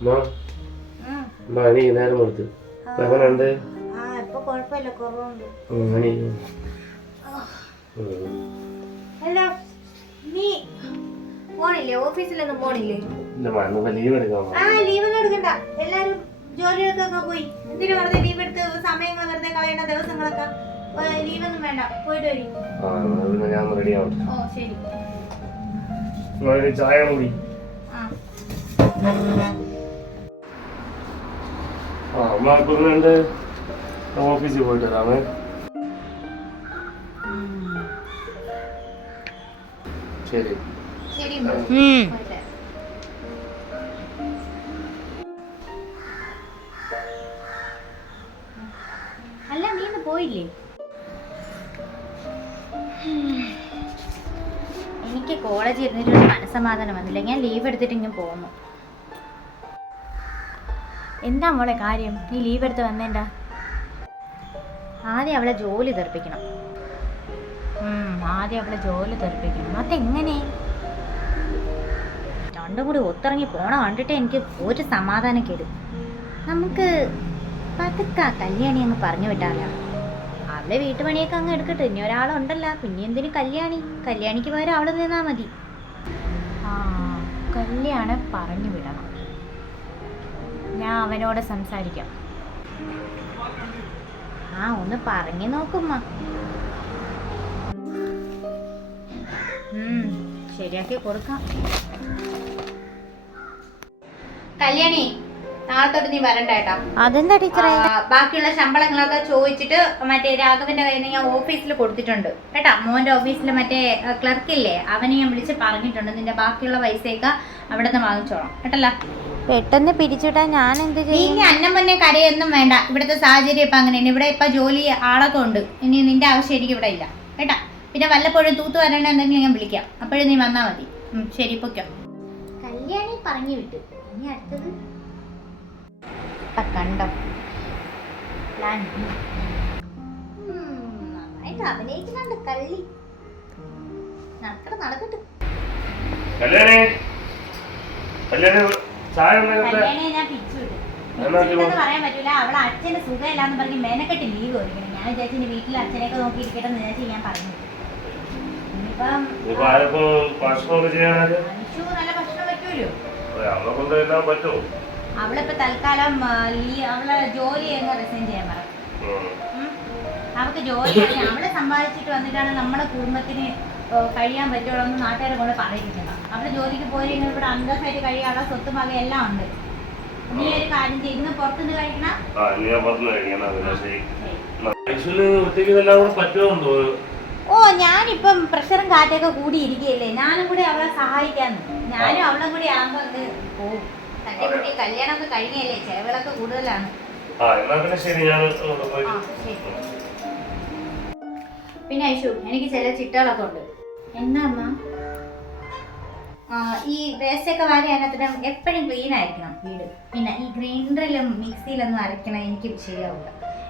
എനിക്ക് നേരം കൊടുത്ത് എങ്ങനെയുണ്ട്? ഇപ്പൊ കുഴപ്പമില്ല, കുറവുണ്ട്. അല്ല നീ പോണില്ലേ? ഓഫീസിലൊന്നും പോണില്ലേ? ലീവ് എടുക്കാം. ലീവൊന്നും എടുക്കണ്ട. എല്ലാരും ജോലികൾക്കൊക്കെ പോയി. എന്തിനു വെറുതെ ലീവ് എടുത്ത് സമയങ്ങൾ വെറുതെ കളയേണ്ട ദിവസങ്ങളൊക്കെ? ലീവൊന്നും വേണ്ട, പോയിട്ട് വരും. ഞാൻ റെഡിയാവും. ഓ ശരി. ചായ കൂടി. അമ്മക്കുന്നുണ്ട്, ഓഫീസിൽ പോയിട്ട് വരാമേ. ശരി ശരി. അല്ല നീ ഇന്ന് പോയില്ലേ? എനിക്ക് കോളേജിൽ ഇരുന്നിട്ടൊരു മനസ്സമാധാനം വന്നില്ല. ഞാൻ ലീവ് എടുത്തിട്ട് ഇങ്ങനെ പോന്നു. എന്താ മോളെ കാര്യം? നീ ലീവ് എടുത്ത് വന്നേണ്ട. ആദ്യം അവളെ ജോലി തെറിപ്പിക്കണം. അതെങ്ങനെ? രണ്ടും കൂടി ഒത്തിറങ്ങി പോണ കണ്ടിട്ട് എനിക്ക് ഒരു സമാധാനം കേട്. നമുക്ക് പതുക്കെ കല്യാണി അങ്ങ് പറഞ്ഞു വിട്ടാലോ? അവളെ വീട്ടുപണിയൊക്കെ അങ്ങ് എടുക്കട്ടെ. ഇനി ഒരാളുണ്ടല്ലോ, പിന്നെ എന്തിനു കല്യാണിക്ക് പകരം അവള് നിന്നാ മതി. കല്യാണം പറഞ്ഞു വിടണം. ഞാൻ അവനോട് സംസാരിക്കാം. ഒന്ന് പറഞ്ഞു നോക്കുമ്മ. ശരിയാക്കി കൊടുക്കാം. കല്യാണി, നാളെ തൊട്ട് നീ വരണ്ട കേട്ടോ. അതെന്താ ടീച്ചറെ? ബാക്കിയുള്ള ശമ്പളങ്ങളൊക്കെ ചോദിച്ചിട്ട് മറ്റേ രാഘവന്റെ കയ്യിൽ നിന്ന് ഞാൻ ഓഫീസിൽ കൊടുത്തിട്ടുണ്ട് കേട്ടാ. മോന്റെ ഓഫീസിൽ മറ്റേ ക്ലർക്കില്ലേ, അവനെ ഞാൻ വിളിച്ച് പറഞ്ഞിട്ടുണ്ട്. നിന്റെ ബാക്കിയുള്ള പൈസയൊക്കെ അവിടെ നിന്ന് വാങ്ങിച്ചോളാം കേട്ടല്ല. പെട്ടെന്ന് പിരിച്ചുവിട്ടാ ഞാൻ എന്ത് ചെയ്യും? നീ അന്നം പൊന്നെ കരയൊന്നും വേണ്ട. ഇവിടുത്തെ സാഹചര്യം ഇപ്പൊ അങ്ങനെയാണ്. ഇവിടെ ഇപ്പൊ ജോലി ആളൊക്കെ ഉണ്ട്. ഇനി നിന്റെ ആവശ്യം എനിക്ക് ഇവിടെ ഇല്ല കേട്ടാ. പിന്നെ വല്ലപ്പോഴും തൂത്ത് വരേണ്ട എന്തെങ്കിലും ഞാൻ വിളിക്കാം. അപ്പോഴും നീ വന്നാ മതി. ശരി, പൊയ്ക്കോ. കല്യാണി പറഞ്ഞു വിട്ടു. ഇനി അടുത്തത് കണ്ടോ? നന്നായിട്ട് അഭിനയിക്കുന്നുണ്ട് കള്ളി. നടക്കട്ടെ. കല്യാണിയെ ഞാൻ പിരിച്ചുവിട്ടു. പറയാൻ പറ്റൂല. അവളെ അച്ഛന് സുഖമില്ലാന്ന് പറഞ്ഞ് മേനക്കെട്ട് ലീവ് കൊടുക്കണം. ഞാൻ വിചാരിച്ചു വീട്ടിൽ അച്ഛനെയൊക്കെ നോക്കിയിരിക്കട്ടെ എന്ന് വിചാരിച്ച് ഞാൻ പറഞ്ഞു. ഇനിയിപ്പം മനുഷ്യ നല്ല ഭക്ഷണം പറ്റൂലോ. അവളിപ്പോ തൽക്കാലം അവളെ ജോലി അങ്ങ് റിസൈൻ ചെയ്യാൻ പറഞ്ഞു. അവൾക്ക് ജോലി അവളെ സമ്പാദിച്ചിട്ട് വന്നിട്ടാണ് നമ്മളെ കുടുംബത്തിന് കഴിയാൻ പറ്റുള്ളൂ എന്ന് നാട്ടുകാരെ കൊണ്ട് പറയിപ്പിക്കണം. അവളെ ജോലിക്ക് പോയി ഇവിടെ അന്തസ്സായിട്ട് കഴിയാനുള്ള സ്വത്തും വക എല്ലാം ഉണ്ട്. നീ ഒരു കാര്യം ചെയ്യുന്ന പുറത്തുനിന്ന് കഴിക്കണം. ഞാനിപ്പം പ്രഷറും കാറ്റൊക്കെ കൂടി ഇരിക്കുകയല്ലേ. ഞാനും കൂടി അവളെ സഹായിക്കാന്ന്. ഞാനും അവളും കൂടി ആകുമ്പോ പോകും. തട്ടിക്കുട്ടി കല്യാണമൊക്കെ കഴിഞ്ഞല്ലേ, ചെലവുകളൊക്കെ കൂടുതലാണ്. പിന്നെ ഐഷു, എനിക്ക് ചില ചിട്ടകളൊക്കെ ഉണ്ട്. എന്നാ അമ്മ? ഈ വേസ്റ്റ് ഒക്കെ വാരി അതിനകത്ത് എപ്പോഴും ക്ലീൻ ആയിരിക്കണം വീട്. പിന്നെ ഈ ഗ്രൈൻഡറിലും മിക്സിയിലൊന്നും അരയ്ക്കണം എനിക്ക് ശരിയാവില്ല.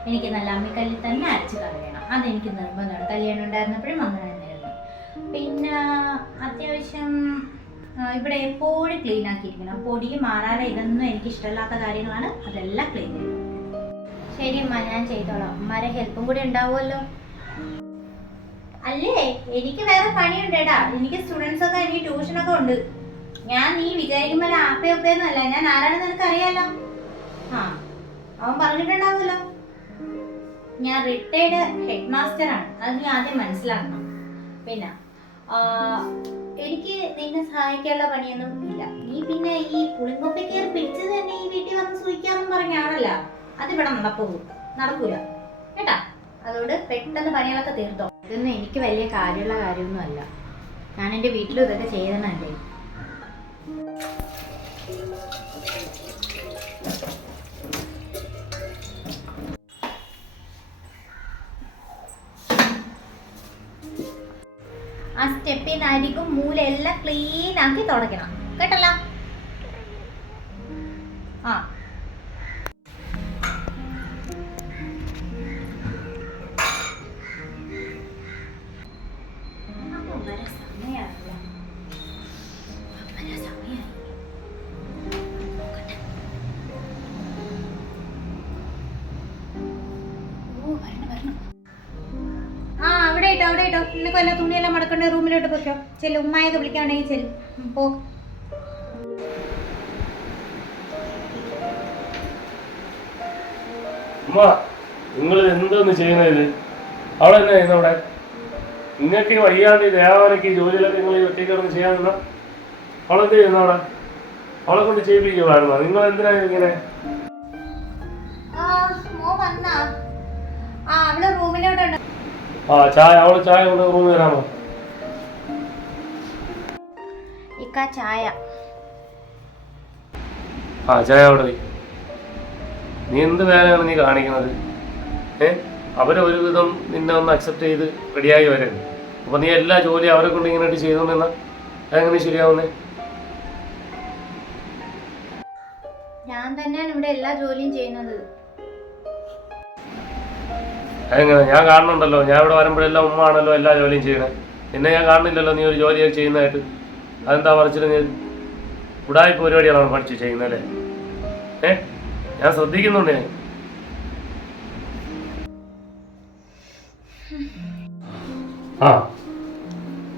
എനിക്ക് നല്ല അമ്മിക്കല്ലിൽ തന്നെ അരച്ച് കളയണം. അതെനിക്ക് നിർബന്ധമാണ്. കല്യാണം ഉണ്ടായിരുന്നപ്പോഴും അങ്ങനെ തന്നെയായിരുന്നു. പിന്നെ അത്യാവശ്യം ഇവിടെ എപ്പോഴും ക്ലീൻ ആക്കിയിരിക്കണം. പൊടി മാറാതെ ഇതൊന്നും എനിക്ക് ഇഷ്ടമില്ലാത്ത കാര്യങ്ങളാണ്. അതെല്ലാം ക്ലീൻ ചെയ്യണം. ശരി അമ്മ, ഞാൻ ചെയ്തോളാം. അമ്മമാരെ ഹെൽപ്പും കൂടി ഉണ്ടാവുമല്ലോ. അല്ലേ, എനിക്ക് വേറെ പണിയുണ്ടേടാ. എനിക്ക് സ്റ്റുഡൻസ് ഒക്കെ, എനിക്ക് ട്യൂഷനൊക്കെ ഉണ്ട്. ഞാൻ നീ വിചാരിക്കുമ്പോൾ ആപ്പയൊപ്പയൊന്നുമല്ല. ഞാൻ ആരാണെന്ന് നിനക്ക് അറിയാലോ. അവൻ പറഞ്ഞിട്ടുണ്ടാവുമല്ലോ. ഞാൻ റിട്ടയർഡ് ഹെഡ് മാസ്റ്റർ ആണ്. അത് നീ ആദ്യം മനസ്സിലാക്കണം. പിന്നെ എനിക്ക് നിന്നെ സഹായിക്കാനുള്ള പണിയൊന്നും ഇല്ല. നീ പിന്നെ ഈ പുളിങ്കൊപ്പ കയറി പിടിച്ചത് തന്നെ ഈ വീട്ടിൽ വന്ന് സൂഹിക്കാമെന്ന് പറഞ്ഞാണല്ലോ. അതിവിടെ നടക്കൂല കേട്ടാ. അതുകൊണ്ട് പെട്ടെന്ന് പണികളൊക്കെ തീർത്തോ. ഇതൊന്നും എനിക്ക് വലിയ കാര്യമുള്ള കാര്യമൊന്നും അല്ല. ഞാൻ എൻ്റെ വീട്ടിലും ഇതൊക്കെ ചെയ്യണല്ലേ. ആ സ്റ്റെപ്പിൽ നിന്നായിരിക്കും മൂലെല്ലാം ക്ലീൻ ആക്കി തുടയ്ക്കണം കേട്ടല്ലോ. സമയമായില്ല. പോയിട്ടോ. നിനക്ക് വല്ല തുണിയെല്ലാം മടക്കണ്ട, റൂമിലോട്ട് പോയിക്കോ. ചെല്ലു, ഉമ്മായൊക്കെ വിളിക്കാണെങ്കിൽ ചെല്ലു. പോ. ഉമ്മ, നിങ്ങൾ എന്തോന്ന് ചെയ്യുന്നത്? അവിടെ എന്നാ ചെയ്യുന്ന അവിടെ? നിങ്ങൾക്ക് വയ്യാണ്ട് ദേവാലയ്ക്ക് ജോലിയിലൊക്കെ നിങ്ങൾ ഒറ്റയ്ക്ക് കിടന്ന് ചെയ്യാൻ നിന്നാ അവളെന്ത് ചെയ്യുന്ന അവിടെ? അവളെ കൊണ്ട് ചെയ്യിപ്പിക്കുവായിരുന്നോ? നിങ്ങൾ എന്തിനാ ഇങ്ങനെ? ചായ, അവള് ചായ കൊണ്ട് റൂമിൽ വരാമോ? ചായ ചായ അവിടെ പോയി. നീ എന്ത് വേലയാണ് നീ കാണിക്കുന്നത്? അവരെ ഒരുവിധം നിന്നെ ഒന്ന് അക്സെപ്റ്റ് ചെയ്ത് റെഡിയായി വരരുത്. അപ്പോൾ നീ എല്ലാ ജോലിയും അവരെ കൊണ്ട് ഇങ്ങനെയായിട്ട് ചെയ്തുകൊണ്ടിരുന്നാൽ അതെങ്ങനെ ശരിയാവുന്നേ? ഞാൻ തന്നെയാണ് ഇവിടെ എല്ലാ ജോലിയും ചെയ്യുന്നത്. അതെങ്ങനെ? ഞാൻ കാണുന്നുണ്ടല്ലോ, ഞാൻ ഇവിടെ വരുമ്പോഴെല്ലാം ഉമ്മ ആണല്ലോ എല്ലാ ജോലിയും ചെയ്യണേ. എന്നെ ഞാൻ കാണുന്നില്ലല്ലോ നീ ഒരു ജോലിയൊക്കെ ചെയ്യുന്നതായിട്ട്. അതെന്താ പറിച്ചിട്ട് നീ ഉടായ്പ പരിപാടികളാണ് പഠിച്ച് ചെയ്യുന്നതല്ലേ? ഞാൻ ശ്രദ്ധിക്കുന്നുണ്ട്.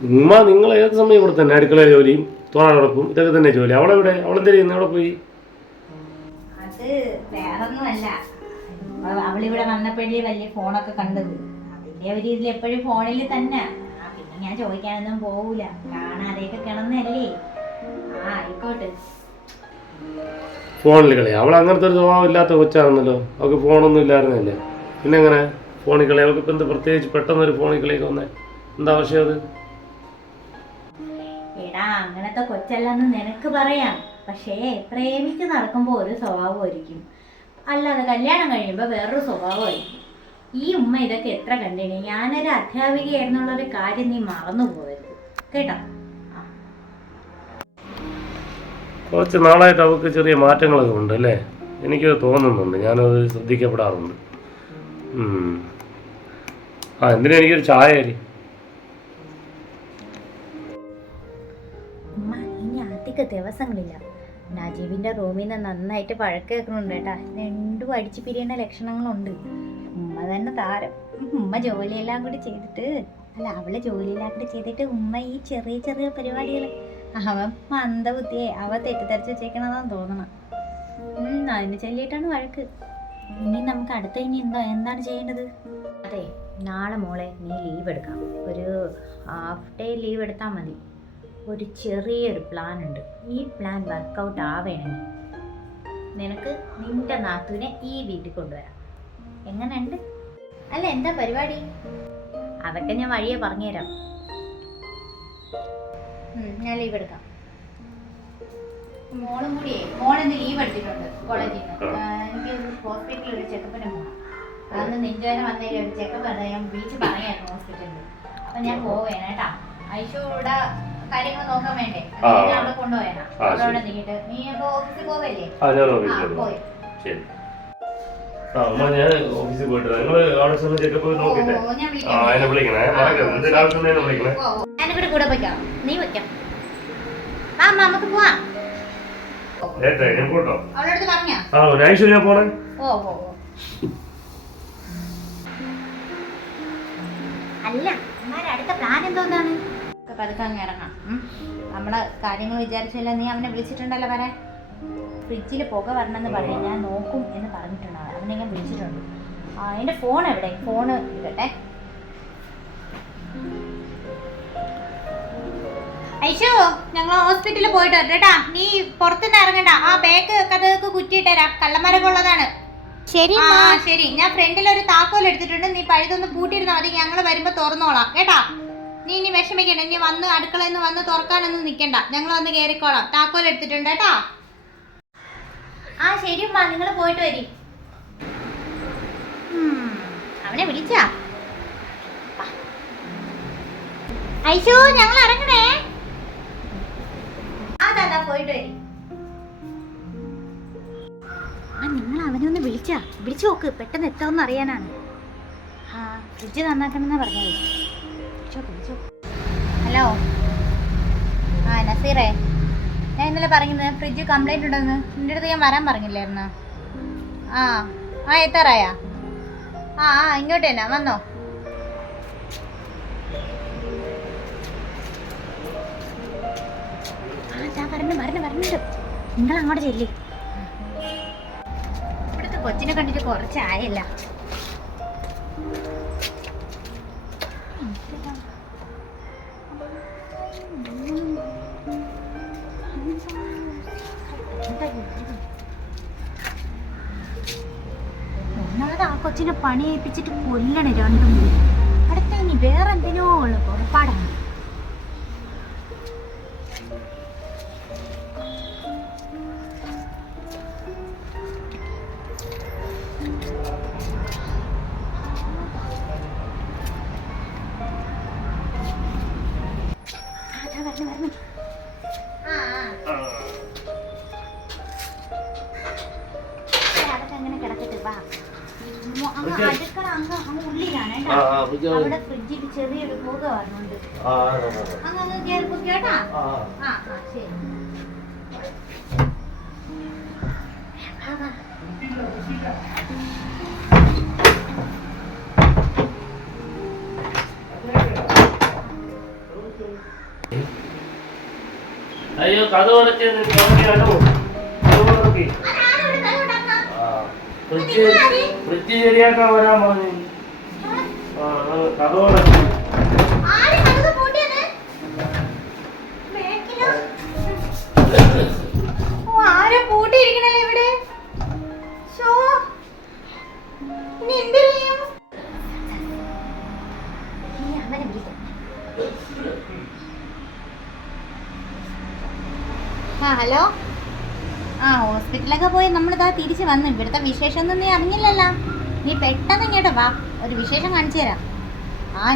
ഉമ്മ നിങ്ങൾ ഏത് സമയം ഇവിടെ തന്നെ അടുക്കള ജോലിയും തോണടക്കും ഇതൊക്കെ തന്നെ ജോലി. അവളെവിടെ? അവളെന്താ ചെയ്യുന്നത്? അവിടെ പോയി. അത് വേറൊന്നുമല്ല, അവളിവിടെ വന്നപ്പോഴേ വലിയ ഫോണൊക്കെ കണ്ടത്. അതിന്റെ ഒരു ഇതിൽ എപ്പോഴും ഫോണിൽ തന്നെ. പിന്നെ ഞാൻ ചോദിക്കാനൊന്നും പോവൂല, കാണാതെയൊക്കെ കിടന്നല്ലേ. ആയിക്കോട്ടെ. ഫോണിൽ കളി? അവൾ അങ്ങനത്തെ ഒരു സ്വഭാവം ഇല്ലാത്ത കൊച്ചാണെന്നല്ലോ. അവൾക്ക് ഫോണൊന്നും ഇല്ലായിരുന്നല്ലേ? പിന്നെ എങ്ങനെ ഫോണിൽ കളി? അവൾക്ക് ഇപ്പം എന്ത് പ്രത്യേകിച്ച് പെട്ടെന്നൊരു ഫോണിൽ കളിയൊക്കെ വന്നേ? എന്താ ആവശ്യം അത്? എടാ, അങ്ങനത്തെ കൊച്ചല്ലെന്ന് നിനക്ക് പറയാം. പക്ഷേ പ്രേമിച്ച് നടക്കുമ്പോൾ ഒരു സ്വഭാവമായിരിക്കും, അല്ലാതെ കല്യാണം കഴിയുമ്പോൾ വേറൊരു സ്വഭാവമായിരിക്കും. ഈ ഉമ്മ ഇതൊക്കെ എത്ര കണ്ടിന്. ഞാനൊരു അധ്യാപികയായിരുന്നുള്ളൊരു കാര്യം നീ മറന്നു പോകരുത് കേട്ടോ. കുറച്ച് നാളായിട്ട് അവൾക്ക് ചെറിയ മാറ്റങ്ങളൊക്കെ ഉണ്ട് അല്ലേ? എനിക്ക് തോന്നുന്നുണ്ട്, ഞാനത് ശ്രദ്ധിക്കപ്പെടാറുണ്ട്. എന്തിനാ എനിക്കൊരു ചായ അരി? ഉമ്മ, ഇനി അധിക ദിവസങ്ങളില്ല. നജീബിന്റെ റൂമിൽ നിന്ന് നന്നായിട്ട് വഴക്ക് കേൾക്കുന്നുണ്ട് കേട്ടാ. രണ്ടും അടിച്ചു പിരിയുന്ന ലക്ഷണങ്ങളുണ്ട്. ഉമ്മ തന്നെ താരം. ഉമ്മ ജോലിയെല്ലാം കൂടി ചെയ്തിട്ട്, അല്ല അവള് ജോലിയെല്ലാം കൂടി ചെയ്തിട്ട് ഉമ്മ ഈ ചെറിയ ചെറിയ പരിപാടികൾ, അവൻ മന്ദബുദ്ധിയെ അവ തെറ്റിദ്ധരിച്ച് വെച്ചേക്കണതാന്ന് തോന്നണം. അതിന് ചൊല്ലിയിട്ടാണ് വഴക്ക്. ഇനി നമുക്ക് അടുത്ത എന്താണ് ചെയ്യേണ്ടത്? അതെ, നാളെ മോളെ നീ ലീവ് എടുക്കാം. ഒരു ഹാഫ് ഡേ ലീവ് എടുത്താൽ മതി. ഒരു ചെറിയൊരു പ്ലാൻ ഉണ്ട്. ഈ പ്ലാൻ വർക്കൗട്ട് ആവേണമെങ്കിൽ നിനക്ക് നിന്റെ നാത്തുവിനെ ഈ വീട്ടിൽ കൊണ്ടുവരാം. എങ്ങനെയുണ്ട്? അല്ല, എന്താ പരിപാടി? അതൊക്കെ ഞാൻ വഴിയെ പറഞ്ഞുതരാം. ഞാൻ ലീവ് എടുക്കാം. മോളും കൂടിയേ, മോളിന്ന് ലീവ് എടുത്തിട്ടുണ്ട് കോളേജിൽ നിന്ന്. എനിക്ക് ഹോസ്പിറ്റലിൽ ഒരു ചെക്കപ്പിന് പോകണം. അന്ന് നെഞ്ചുവേദന വന്നേരം ഒരു ചെക്കപ്പ് ഞാൻ വിളിച്ച് പറയായിരുന്നു ഹോസ്പിറ്റലിൽ. അപ്പം ഞാൻ പോവേണം കേട്ടാ. ഐശുവിടെ കാര്യങ്ങൾ നോക്കാൻ വേണ്ടേ, ഞാൻ അവിടെ കൊണ്ടുപോയേനാ. അവിടെ നീട്ട് നീ അപ്പോൾ ഓഫീസിൽ പോവല്ലേ? പോയി. ഞാൻ ഓഫീസിൽ പോയിട്ട് ചെക്കപ്പ് നോക്കിട്ടെ വിളിക്കണേ. ഞാനിവിടെ കൂടെ പോയിക്കാം, നീ വെക്കാം. നമുക്ക് പോവാം. അവളടുത്ത് പറഞ്ഞോ? പോണേ. അല്ല, അടുത്ത പ്ലാൻ എന്തോന്നാണ്? പതുക്കെ അങ്ങ് ഇറങ്ങാം. നമ്മള് കാര്യങ്ങൾ വിചാരിച്ചില്ല. നീ അവനെ വിളിച്ചിട്ടുണ്ടല്ലോ പറയാൻ. ഫ്രിഡ്ജിൽ പുക വരണമെന്ന് പറയാൻ ഞാൻ നോക്കും എന്ന് പറഞ്ഞിട്ടുണ്ട്. അവനെ ഞാൻ വിളിച്ചിട്ടുണ്ട്. എൻ്റെ ഫോൺ എവിടെ? ഫോണ് ഇടട്ടെ. ഐശോ, ഞങ്ങൾ ഹോസ്പിറ്റലിൽ പോയിട്ട് വരട്ടാ. നീ പുറത്തുനിന്ന് ഇറങ്ങണ്ട. ആ ബാഗ് കഥക്ക് കുറ്റിയിട്ടരാം, കള്ളന്മാരൊക്കെ ഉള്ളതാണ്. ശരി ശരി. ഞാൻ ഫ്രണ്ടിൽ ഒരു താക്കോൽ എടുത്തിട്ടുണ്ട്. നീ പഴുതൊന്ന് പൂട്ടിയിരുന്നാൽ മതി. ഞങ്ങൾ വരുമ്പോൾ തുറന്നോളാം കേട്ടാ. നീ ഇനി വിഷമിക്കണ്ട. നീ വന്ന് അടുക്കളയിൽ നിന്ന് വന്ന് തുറക്കാനൊന്നും നിൽക്കണ്ട. ഞങ്ങൾ വന്ന് കയറിക്കോളാം. താക്കോൽ എടുത്തിട്ടുണ്ട് കേട്ടാ. ശരി ഉമ്മ, നിങ്ങൾ പോയിട്ട് വരി. അവനെ വിളിച്ചാ? ഐശോ, ഞങ്ങൾ ഇറങ്ങണേ. അതാ പോയിട്ട് വരി. നിങ്ങൾ അവനെ ഒന്ന് വിളിച്ചു നോക്ക്. പെട്ടെന്ന് എത്താമെന്ന് അറിയാനാണ്. ഫ്രിഡ്ജ് നന്നാക്കണമെന്നാ പറഞ്ഞത്. ഹലോ, നസീറേ, ഞാൻ ഇന്നലെ പറഞ്ഞത് ഫ്രിഡ്ജ് കംപ്ലൈൻറ്റ് ഉണ്ടെന്ന്. നിൻ്റെ അടുത്ത് ഞാൻ വരാൻ പറഞ്ഞില്ലായിരുന്നോ? എത്താറായാ? ഇങ്ങോട്ട് തന്നെ വന്നോ. വരണ്ട നിങ്ങൾ അങ്ങോട്ട് ചെല്ലി. ഇവിടുത്തെ കൊച്ചിനെ കണ്ടിട്ട് കുറച്ചായല്ല. ഒന്നാമത് ആ കൊച്ചിനെ പണി ഏൽപ്പിച്ചിട്ട് കൊല്ലണേ രണ്ടും കൂടി. അടുത്ത ഇനി വേറെ എന്തിനോ ഉള്ള പുറപ്പാടാണ്. അങ്ങനെ കിടക്കട്ടെ. വാ, അടുക്കള അങ്ങ് ഉള്ളിലാണ് കേട്ടോ. അവിടെ ഫ്രിഡ്ജിൽ ചെറിയൊരു പുക വരുന്നുണ്ട്. അങ്ങ് കയറി കേട്ടാ. ആ ശരി. അയ്യോ കഥ അടച്ച് ഫ്രിഡ്ജ് ശരിയാക്കാൻ വരാൻ പറഞ്ഞു. കഥ അടച്ചു. ഹലോ. ഹോസ്പിറ്റലൊക്കെ പോയി നമ്മളിതാ തിരിച്ച് വന്നു. ഇവിടുത്തെ വിശേഷമൊന്നും നീ അറിഞ്ഞില്ലല്ലോ. നീ പെട്ടെന്ന് ഇങ്ങോട്ട് വാ, ഒരു വിശേഷം കാണിച്ചു തരാം.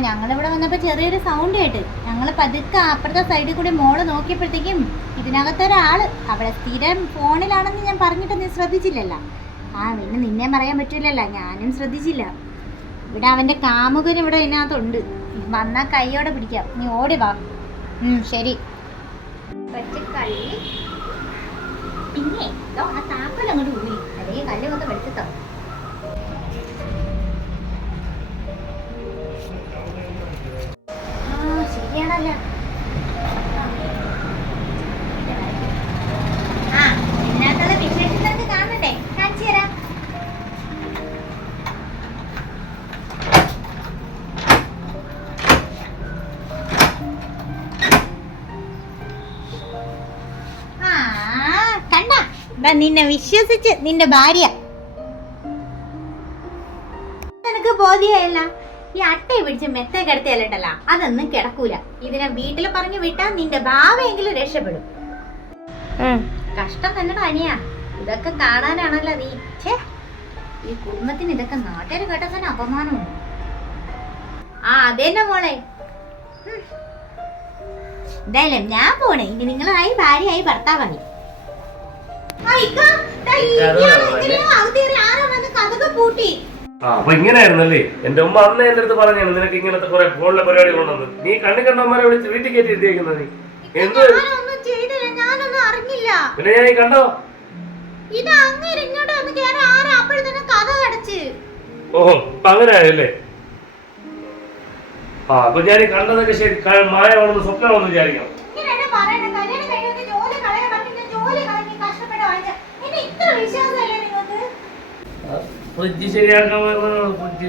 ഞങ്ങളിവിടെ വന്നപ്പോൾ ചെറിയൊരു സൗണ്ട് കേട്ട്. ഞങ്ങൾ പതുക്കെ അപ്പുറത്തെ സൈഡിൽ കൂടി മോള് നോക്കിയപ്പോഴത്തേക്കും ഇതിനകത്തൊരാള് അവിടെ സ്ഥിരം ഫോണിലാണെന്ന് ഞാൻ പറഞ്ഞിട്ട് നീ ശ്രദ്ധിച്ചില്ലല്ലോ. പിന്നെ നിന്നെ പറയാൻ പറ്റൂലല്ലോ, ഞാനും ശ്രദ്ധിച്ചില്ല. ഇവിടെ അവൻ്റെ കാമുകൻ ഇവിടെ ഇതിനകത്തുണ്ട്. വന്നാൽ കൈയോടെ പിടിക്കാം. നീ ഓടി വാ. ശരി. പച്ചക്കള്ളി പിന്നെ ആ താക്കോൽ അങ്ങോട്ട് ഊരി, അല്ലെങ്കിൽ കല്ല് മൊത്തം വെളുത്തോ. ശരിയാണല്ലോ. ഇതിനകത്തുള്ള വിശേഷങ്ങളൊക്കെ കാണണ്ടേ? കാണിച്ചു തരാം. നിന്നെ വിശ്വസിച്ച് നിന്റെ ഭാര്യ. നിനക്ക് ബോധ്യായല്ല. ഈ അട്ടയെ പിടിച്ച് മെത്ത കിടത്തിയാലോ അതൊന്നും കിടക്കൂല. ഇതിനെ വീട്ടിൽ പറഞ്ഞു വിട്ടാ നിന്റെ ഭാവയെങ്കിലും രക്ഷപ്പെടും. കഷ്ടം തന്നെ അനിയാ. ഇതൊക്കെ കാണാനാണല്ലോ നീ. ഈ കുടുംബത്തിന് ഇതൊക്കെ നാട്ടുകാർ കേട്ടാ തന്നെ അപമാനമുണ്ട്. അതന്നെ മോളെ. എന്തായാലും ഞാൻ പോണേ. ഇനി നിങ്ങളായി ഭാര്യയായി ഭർത്താവായി. അപ്പൊ ഇങ്ങനെയായിരുന്നല്ലേ എന്റെ ഉമ്മ അന്ന് എന്റെ അടുത്ത് പറഞ്ഞാണ് നിനക്ക് ഇങ്ങനത്തെ കുറെ ഫോണിലെ പരിപാടി കൊണ്ടുവന്ന്. നീ കണ്ണി കണ്ടവന്മാരെ വിളിച്ച് വീട്ടിൽ കയറ്റി എത്തിയിരിക്കുന്നത് നീ എന്ത്? പിന്നെ ഞാൻ കണ്ടോ? ഓഹോ അപ്പൊ അങ്ങനെ ആയല്ലേ. അപ്പൊ ഞാൻ കണ്ടതൊക്കെ ശരി മായമാണെന്ന് സ്വപ്നമാണെന്ന് വിചാരിക്കണം. ഫ്രിഡ്ജ് ശരിയാക്കാൻ ഫ്രിഡ്ജ്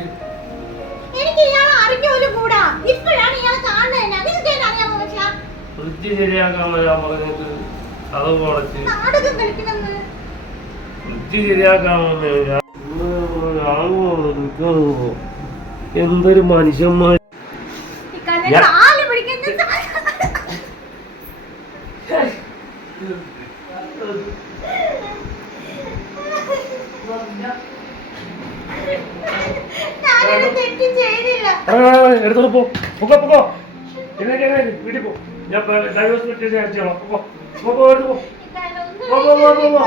ഫ്രിഡ്ജ് ശരിയാക്കാൻ വരാൻ പറഞ്ഞിട്ട് അത് കുറച്ച് ഫ്രിഡ്ജ് ശരിയാക്കാൻ എന്തൊരു മനുഷ്യന്മാർ. എടുത്തോളൂ പോ. പൊക്കോ പൊക്കോ. വീട്ടിൽ പോ. ഞാൻ ഡൈവേഴ്സ് പെറ്റീഷൻ അയച്ചോളാം. പൊക്കോ പൊക്കോ എടുത്ത് പോ. പൊക്കോ പൊക്കോ.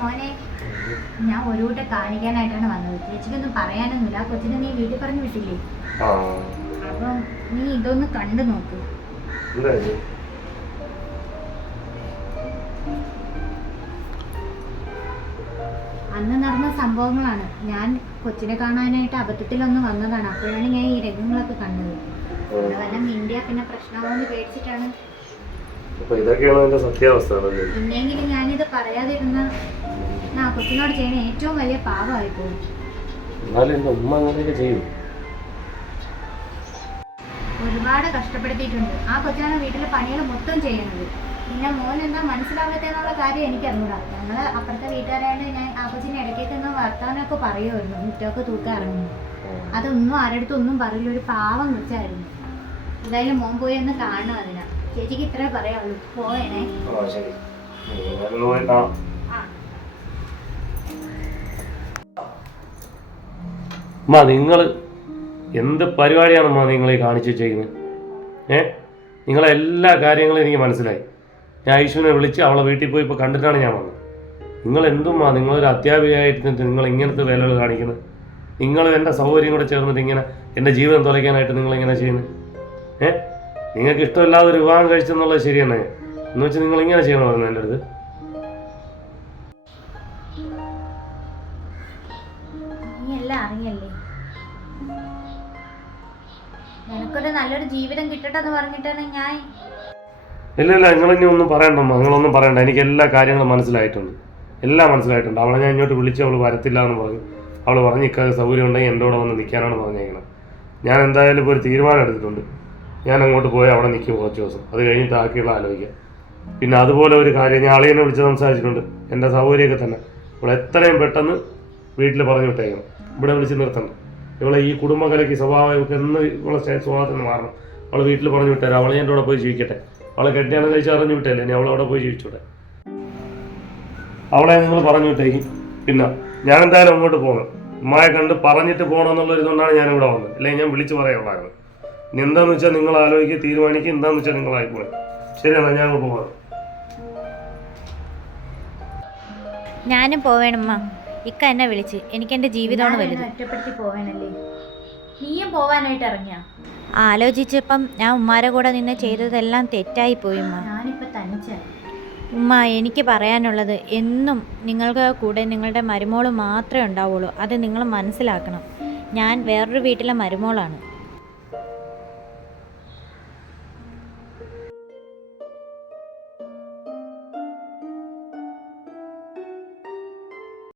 മോനെ, ഞാൻ ഒരു കൂട്ട കാണിക്കാനായിട്ടാണ് വന്നത്. ചേച്ചിക്കൊന്നും പറയാനൊന്നുമില്ല. ആ കൊച്ചിനെ നീ വീട്ടിൽ പറഞ്ഞു വിട്ടില്ലേ? അപ്പം നീ ഇതൊന്ന് കണ്ടു നോക്ക്. അന്ന് നടന്ന സംഭവങ്ങളാണ്. ഞാൻ കൊച്ചിനെ കാണാനായിട്ട് അബദ്ധത്തിലൊന്ന് വന്നതാണ്. അപ്പോഴാണ് ഞാൻ ഈ രംഗങ്ങളൊക്കെ കണ്ടത്. ഇവിടെ വല്ല ഇന്ത്യ പിന്നെ പ്രശ്നമാവെന്ന് പേടിച്ചിട്ടാണ്. ഇന്നെങ്കിലും ഞാനിത് പറയാതിരുന്ന ആ കൊച്ചിനോട് ചെയ്യുന്ന ഏറ്റവും വലിയ പാവമായി പോകും. ഒരുപാട് കഷ്ടപ്പെടുത്തിയിട്ടുണ്ട്. ആ കൊച്ചാണ് വീട്ടിലെ പണികൾ മൊത്തം ചെയ്യുന്നത്. പിന്നെ മോൻ എന്താ മനസ്സിലാവാത്തെന്നുള്ള കാര്യം എനിക്കറിഞ്ഞൂടാ. ഞങ്ങള് അപ്പുറത്തെ വീട്ടുകാരായിട്ട് ഞാൻ ആ കൊച്ചിനെ ഇടയ്ക്കൊക്കെ ഒന്ന് വർത്താനൊക്കെ പറയുമായിരുന്നു. മുറ്റമൊക്കെ തൂക്കാൻ ഇറങ്ങുന്നു. അതൊന്നും ആരുടെ ഒന്നും പറയില്ല. ഒരു പാവം കൊച്ചായിരുന്നു. എന്തായാലും മോൻ പോയി ഒന്ന് കാണണം. അതിനാ ചേച്ചിക്ക് ഇത്രേ പറയാവുള്ളൂ. പോയേനെ. നിങ്ങൾ എന്ത് പരിപാടിയാണമ്മ നിങ്ങൾ ഈ കാണിച്ചു ചെയ്യുന്നത്? നിങ്ങളെ എല്ലാ കാര്യങ്ങളും എനിക്ക് മനസ്സിലായി. ഞാൻ ഐശുവിനെ വിളിച്ച് അവളെ വീട്ടിൽ പോയി ഇപ്പോൾ കണ്ടിട്ടാണ് ഞാൻ വന്നത്. നിങ്ങൾ എന്തുമ്മാ നിങ്ങളൊരു അധ്യാപികയായിട്ട് നിങ്ങൾ ഇങ്ങനത്തെ വേലകൾ കാണിക്കുന്നത്? നിങ്ങൾ എൻ്റെ സൗകര്യം കൂടെ ചേർന്നിട്ട് ഇങ്ങനെ എൻ്റെ ജീവിതം തുലയ്ക്കാനായിട്ട് നിങ്ങളിങ്ങനെ ചെയ്യുന്നത്? നിങ്ങൾക്ക് ഇഷ്ടമില്ലാതെ ഒരു വിവാഹം കഴിച്ചെന്നുള്ളത് ശരിയാണ്. എന്ന് വെച്ചാൽ നിങ്ങൾ ഇങ്ങനെ ചെയ്യണമായിരുന്നു എൻ്റെ അടുത്ത്. അറിയല്ലേ, നിനക്കൊരു നല്ലൊരു ജീവിതം കിട്ടട്ടെന്ന് പറഞ്ഞിട്ടാണ് ഞാൻ. ഇല്ല നിങ്ങളിനി ഒന്നും പറയണ്ടമ്മ, നിങ്ങളൊന്നും പറയണ്ട. എനിക്ക് എല്ലാ കാര്യങ്ങളും മനസ്സിലായിട്ടുണ്ട്, എല്ലാം മനസ്സിലായിട്ടുണ്ട്. അവളെ ഞാൻ ഇങ്ങോട്ട് വിളിച്ച് അവൾ വരത്തില്ല എന്ന് പറഞ്ഞു. അവൾ പറഞ്ഞ് ഇക്കാതെ സൗകര്യം ഉണ്ടെങ്കിൽ എൻ്റെ കൂടെ വന്ന് നിൽക്കാനാണ് പറഞ്ഞേക്കുന്നത്. ഞാൻ എന്തായാലും ഇപ്പോൾ ഒരു തീരുമാനം എടുത്തിട്ടുണ്ട്. ഞാൻ അങ്ങോട്ട് പോയി അവിടെ നിൽക്കും കുറച്ച് ദിവസം. അത് കഴിഞ്ഞിട്ട് ആക്കിയുള്ള ആലോചിക്കാം. പിന്നെ അതുപോലെ ഒരു കാര്യം ഞാൻ അളിയനെ വിളിച്ച് സംസാരിച്ചിട്ടുണ്ട്. എൻ്റെ സൗകര്യമൊക്കെ തന്നെ ഇവിടെ എത്രയും പെട്ടെന്ന് വീട്ടിൽ പറഞ്ഞു വിട്ടേക്കണം. ഇവിടെ വിളിച്ച് നിർത്തണം. ഇവളെ ഈ കുടുംബകലയ്ക്ക് സ്വഭാവമൊക്കെ എന്ന് ഇവളെ സ്വഭാവത്തിൽ നിന്ന് മാറണം. അവൾ വീട്ടിൽ പറഞ്ഞു വിട്ടേരാം. അവളെ എൻ്റെ കൂടെ പോയി ജീവിക്കട്ടെ. അവളെ കെട്ടിയാണെന്ന് കഴിച്ച് അറിഞ്ഞു വിട്ടല്ലേ, ഇനി അവളവിടെ പോയി ജീവിച്ചോട്ടെ. അവളെ നിങ്ങൾ പറഞ്ഞു വിട്ടേക്കും. പിന്നെ ഞാൻ എന്തായാലും അങ്ങോട്ട് പോകണം. ഉമ്മയെ കണ്ട് പറഞ്ഞിട്ട് പോകണമെന്നുള്ളൊരിതുകൊണ്ടാണ് ഞാനിവിടെ വന്നത്. അല്ലെങ്കിൽ ഞാൻ വിളിച്ച് പറയാനുള്ളായിരുന്നു. ഇനി എന്താണെന്ന് വെച്ചാൽ നിങ്ങൾ ആലോചിക്കുക, തീരുമാനിക്കുക. എന്താണെന്ന് വെച്ചാൽ നിങ്ങളായിപ്പോയി. ശരിയാണ്, ഞാൻ അങ്ങോട്ട് പോകാം. ഞാനും പോവേണമ്മ. ഇക്ക എന്നെ വിളിച്ച്. എനിക്ക് എൻ്റെ ജീവിതമാണ് വലുത്. ഒറ്റപ്പെടുത്തി പോവാനല്ലേ? നീയും പോവാനായിട്ട് ഇറങ്ങിയ? ആലോചിച്ചപ്പം ഞാൻ ഉമ്മാരെ കൂടെ നിന്ന് ചെയ്തതെല്ലാം തെറ്റായി പോയി ഉമ്മ. ഞാനിപ്പോൾ തനിച്ചായി ഉമ്മ. എനിക്ക് പറയാനുള്ളത്, എന്നും നിങ്ങൾക്ക് കൂടെ നിങ്ങളുടെ മരുമോള് മാത്രമേ ഉണ്ടാവുള്ളൂ. അത് നിങ്ങൾ മനസ്സിലാക്കണം. ഞാൻ വേറൊരു വീട്ടിലെ മരുമോളാണ്.